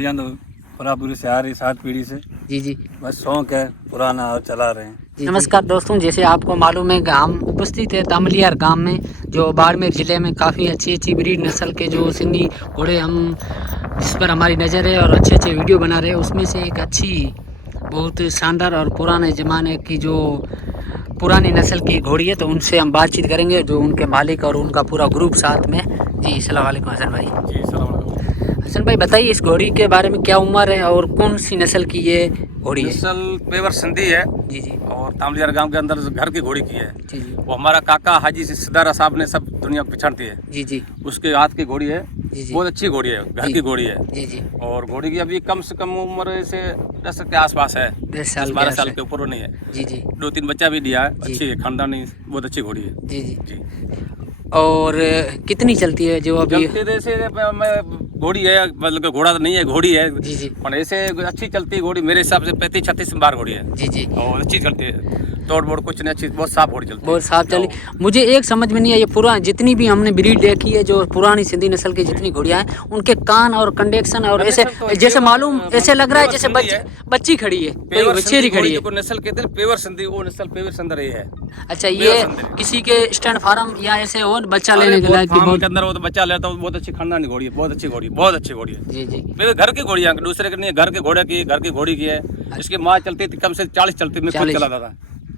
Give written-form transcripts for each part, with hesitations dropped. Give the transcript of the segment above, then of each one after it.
घोड़ियाँ तो पुरापुरी से आ रही 7 पीढ़ी से। जी जी बस शौक है पुराना और चला रहे हैं। नमस्कार दोस्तों, जैसे आपको मालूम है हम उपस्थित है तामलियार गांव में, जो बाड़मेर ज़िले में काफ़ी अच्छी अच्छी ब्रीड नस्ल के जो सिंधी घोड़े हम जिस पर हमारी नज़र है और अच्छे अच्छे वीडियो बना रहे हैं, उसमें से एक अच्छी बहुत शानदार और पुराने ज़माने की जो पुरानी नस्ल की घोड़ी है, तो उनसे हम बातचीत करेंगे, जो उनके मालिक और उनका पूरा ग्रुप साथ में। जी अस्सलाम वालेकुम हसन भाई। जी सलाम। हसन भाई बताइए इस घोड़ी के बारे में, क्या उम्र है और कौन सी नस्ल की ये घोड़ी है? नस्ल पेवर सिंधी है जी जी और तामलियार गांव के अंदर घर की घोड़ी की है। जी जी वो हमारा काका हाजी सिद्धारा साहब ने सब दुनिया को पहचानती है। जी जी उसके हाथ की घोड़ी है, जी जी बहुत अच्छी घोड़ी है, घर जी। की घोड़ी है। जी जी और घोड़ी की अभी कम से कम उम्र से 10 के आसपास है, 10-12 साल के ऊपर नहीं है। जी जी 2-3 बच्चा भी दिया है, जी। अच्छी है, खानदानी बहुत अच्छी घोड़ी है। जी जी जी और कितनी चलती है जो अभी? चलती तो ऐसे घोड़ी है, मतलब कि घोड़ा तो नहीं है, घोड़ी है। जी जी पर ऐसे अच्छी चलती है घोड़ी, मेरे हिसाब से 35-36 बार घोड़ी है जी जी और अच्छी चलती है, तोड़ बोड़ कुछ नहीं, अच्छी बहुत साफ घोड़ी चलती है। बहुत साफ चली। मुझे एक समझ में नहीं आई, ये पुरानी जितनी भी हमने ब्रीड देखी है, जो पुरानी सिंधी नस्ल की जितनी घोड़ियां हैं, उनके कान और कंडक्शन और ऐसे जैसे मालूम ऐसे लग रहा है जैसे बच्ची खड़ी है, कोई बछेरी खड़ी है। नस्ल कहते हैं पेवर सिंधी, वो नस्ल पेवर सिंधर ये है। अच्छा, ये किसी के स्टैंड फार्म या ऐसे और बच्चा लेने के लायक भी बहुत के अंदर वो तो बच्चा लेता है, बहुत अच्छी खानदानी घोड़ी है, बहुत अच्छी घोड़ी, बहुत अच्छी घोड़ी है। जी जी घर की घोड़ियाँ, दूसरे की नहीं है, घर के घोड़े की, घर की घोड़ी की है। इसकी माँ चलती थी कम से 40 चलती, मैं खुद चलाता था,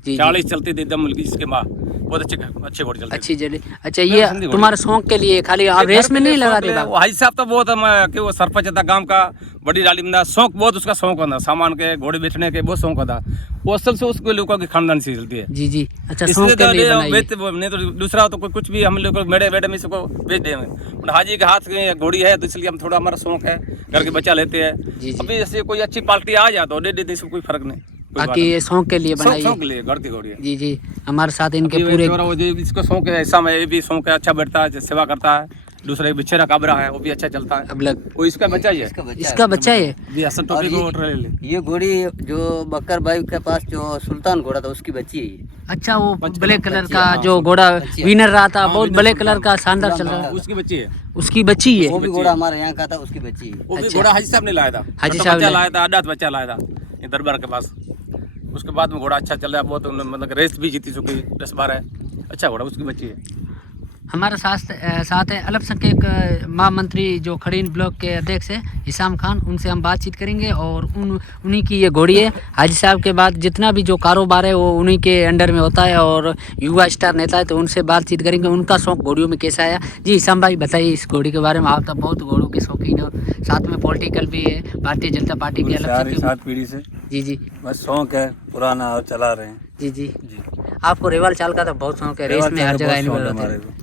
जी 40 चलती थी एकदम, इसकी माँ बहुत अच्छी घोड़ी चलती अच्छी चली। अच्छा, ये तुम्हारे शौक के लिए खाली आप रेस में नहीं लगा देता? वो हाजी साहब तो बहुत कि वो सरपंच था गांव का, बड़ी डाली में शौक, बहुत उसका शौक होता, सामान के घोड़े बेचने के बहुत शौक होता। वो असल से उसके लोगों की खानदान से चलती है। जी जी अच्छा, शौक के लिए बनाई है। नहीं तो दूसरा तो कुछ भी हम लोग मेड़े वेड़े में इसको बेच देंगे। हाजी के हाथ की घोड़ी है तो इसलिए हम थोड़ा हमारा शौक है, घर के बच्चा लेते हैं। अभी जैसे कोई अच्छी पार्टी आ जाए तो दे देते, इसमें कोई फर्क नहीं। बाकी ये शौक के लिए बनाई शौक के लिए घर की घोड़ी है। जी जी हमारे साथ इनके पूरे इसको शौक है, ऐसा में ये भी शौक है, अच्छा बैठता है, सेवा करता है। दूसरा एक बिछेरा काबरा है, वो भी अच्छा चलता है। अब लग वो इसका बच्चा ही है, इसका बच्चा है जी हसन टोपी को ले ले। ये घोड़ी जो बकर भाई के पास जो सुल्तान घोड़ा था उसकी बच्ची है ये। अच्छा, वो ब्लैक कलर का जो घोड़ा विनर रहा था, बहुत ब्लैक कलर का शानदार चल रहा है, उसकी बच्ची है, उसकी बच्ची है। वो भी घोड़ा हमारे यहाँ का था, उसकी बच्ची है। वो भी घोड़ा हाजी साहब ने लाया था, हाजी छोटा साहब बच्चा ने लाया था, अड्डात बच्चा लाया था ये दरबार के पास। उसके बाद में घोड़ा अच्छा चल रहा है बहुत, मतलब रेस भी जीती चुकी 10-12, अच्छा घोड़ा, उसकी बच्ची है। हमारे साथ है अल्पसंख्यक महामंत्री जो खड़ीन ब्लॉक के अध्यक्ष है हिसाम खान, उनसे हम बातचीत करेंगे। और उन्हीं की ये घोड़ी है। हाजी साहब के बाद जितना भी जो कारोबार है वो उन्हीं के अंडर में होता है, और युवा स्टार नेता है, तो उनसे बातचीत करेंगे, उनका शौक घोड़ियों में कैसा आया। जी हिसाम भाई बताइए इस घोड़ी के बारे में, आप तो बहुत घोड़ों के शौकीन हो, साथ में पॉलिटिकल भी है, भारतीय जनता पार्टी के अलग 7 पीढ़ी से। जी जी बस शौक है पुराना और चला रहे हैं। जी जी आपको रेवाल चाल का तो बहुत शौक है, रेस में हर जगह इन्वॉल्व होते हैं।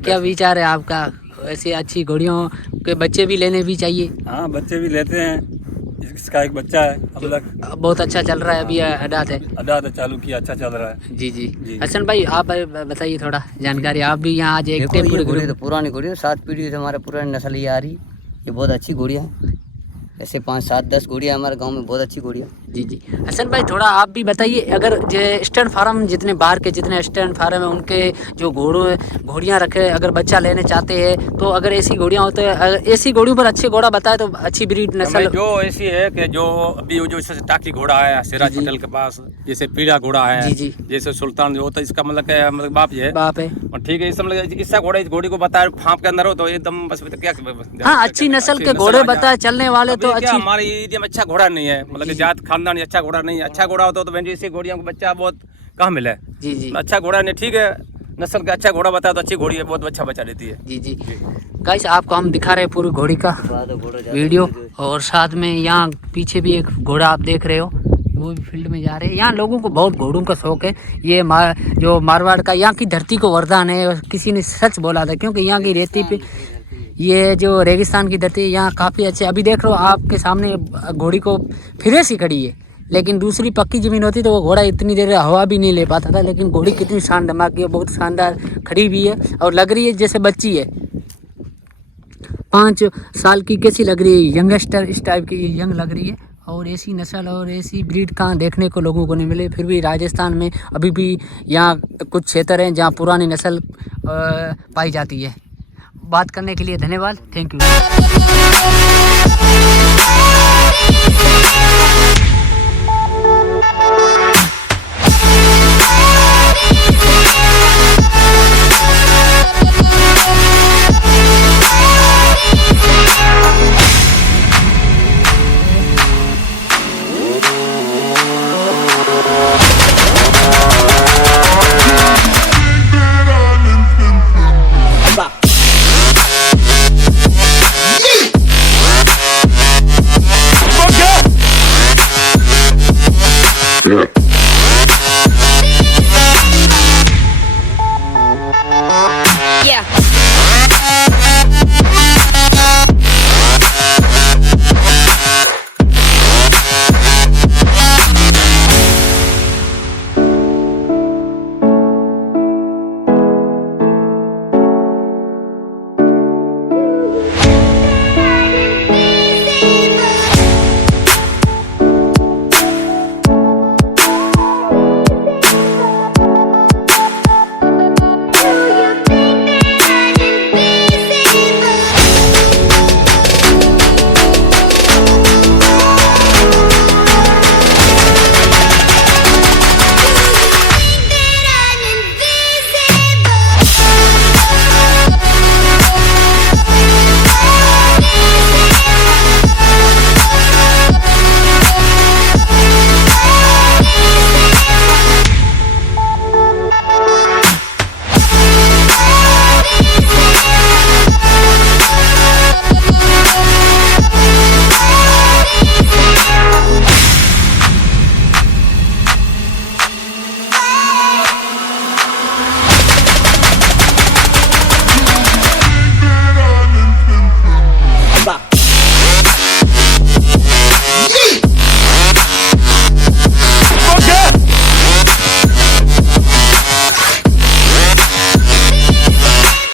क्या विचार है आपका? ऐसे अच्छी घोड़ियों के बच्चे भी लेने भी चाहिए। हाँ बच्चे भी लेते हैं, इसका एक बच्चा है अब तक, बहुत अच्छा चल रहा है, अभी अडात है। अड्डात चालू किया, अच्छा चल रहा है। जी जी हसन भाई आप बताइए थोड़ा जानकारी, आप भी यहाँ आज एक देखो ये घोड़ी तो पुरानी घोड़ी है, 7 पीढ़ी से हमारे पुरानी नस्ल ये आ रही। ये बहुत अच्छी घोड़ियाँ है, ऐसे 5-7-10 घोड़ियाँ हमारे गांव में बहुत अच्छी घोड़ियाँ। जी जी हसन भाई थोड़ा आप भी बताइए, अगर जो स्टैंड फार्म जितने बाहर के जितने स्टैंड फार्म है उनके जो घोड़ियाँ रखे, अगर बच्चा लेने चाहते हैं तो अगर ऐसी घोड़ियाँ होते हैं, ऐसी घोड़ियों पर अच्छे घोड़ा बताए तो अच्छी ब्रीड नस्ल जो ऐसी है कि जो अभी जो जैसे टाकी घोड़ा है सिराज पटेल के पास, जैसे पीड़ा घोड़ा है, जी जी जैसे सुल्तान जो होता है, इसका मतलब बाप है, बाप है। और ठीक है, इसका घोड़ा, इस घोड़ी को बताया फांप के अंदर हो तो एकदम बस क्या। हाँ अच्छी नस्ल के घोड़े बताए चलने वाले तो अच्छी। हमारी एरिया में अच्छा घोड़ा नहीं है, मतलब जात खानदान अच्छा घोड़ा नहीं है। अच्छा घोड़ा होता तो ऐसी घोड़ियों को बच्चा बहुत कहाँ मिले। जी जी अच्छा घोड़ा नहीं, ठीक है, नस्ल का अच्छा घोड़ा बताया तो अच्छी घोड़ी है, बहुत अच्छा बच्चा देती है। जी जी गाइस आपको हम दिखा रहे हैं पूरी घोड़ी का वीडियो, और साथ में यहाँ पीछे भी एक घोड़ा आप देख रहे हो, वो भी फील्ड में जा रहे हैं। यहाँ लोगों को बहुत घोड़ों का शौक है। ये जो मारवाड़ का यहाँ की धरती को वरदान है, किसी ने सच बोला था, क्योंकि यहाँ की रेती पे ये जो रेगिस्तान की धरती है, यहाँ काफ़ी अच्छे। अभी देख रहे हो आपके सामने घोड़ी को फिरे सी खड़ी है, लेकिन दूसरी पक्की ज़मीन होती तो वो घोड़ा इतनी देर हवा भी नहीं ले पाता था, लेकिन घोड़ी कितनी शान धमाकी है, बहुत शानदार खड़ी भी है और लग रही है जैसे बच्ची है। 5 साल की कैसी लग रही है, यंगस्टर इस टाइप की यंग लग रही है। और ऐसी नस्ल और ऐसी ब्रीड कहाँ देखने को लोगों को नहीं मिले। फिर भी राजस्थान में अभी भी यहाँ कुछ क्षेत्र हैं जहाँ पुरानी नस्ल पाई जाती है। बात करने के लिए धन्यवाद, थैंक यू। Yeah.